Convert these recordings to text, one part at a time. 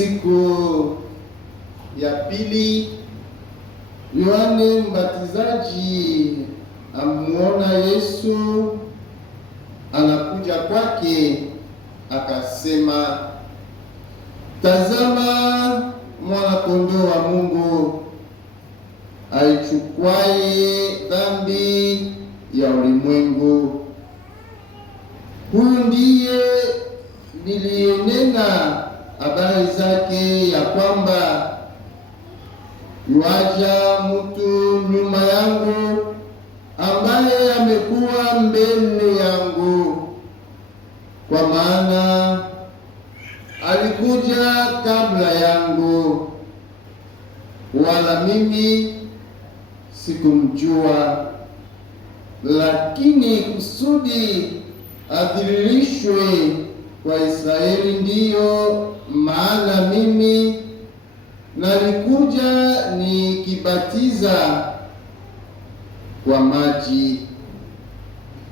Siku ya pili, Yohane Mbatizaji amuona Yesu anakuja kwake, akasema, tazama mwana kondoo wa Mungu aichukuaye dhambi ya ulimwengu. Huyu ndiye niliyenena habari zake ya kwamba yuaja mtu nyuma yangu ambaye amekuwa mbele yangu, kwa maana alikuja kabla yangu, wala mimi sikumjua. Lakini kusudi adhihirishwe kwa Israeli, ndiyo maana mimi nalikuja nikibatiza kwa maji.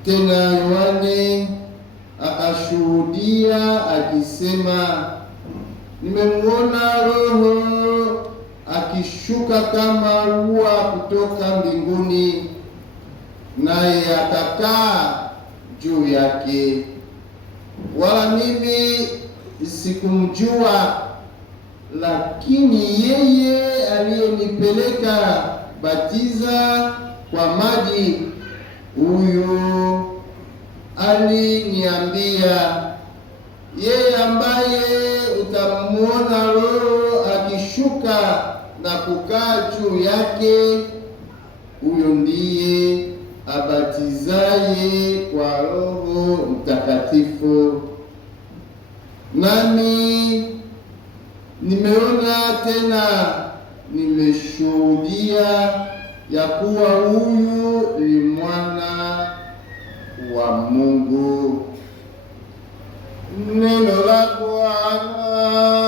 Tena Yohane akashuhudia akisema, nimemwona Roho akishuka kama ua kutoka mbinguni, naye akakaa juu yake. Wala mimi sikumjua, lakini yeye aliyenipeleka batiza kwa maji, huyo aliniambia, yeye ambaye utamwona Roho akishuka na kukaa juu yake, huyo ndiye abatizaye kwa Roho Mtakatifu. Nami nimeona tena nimeshuhudia ya kuwa huyu ni mwana wa Mungu. Neno la Bwana.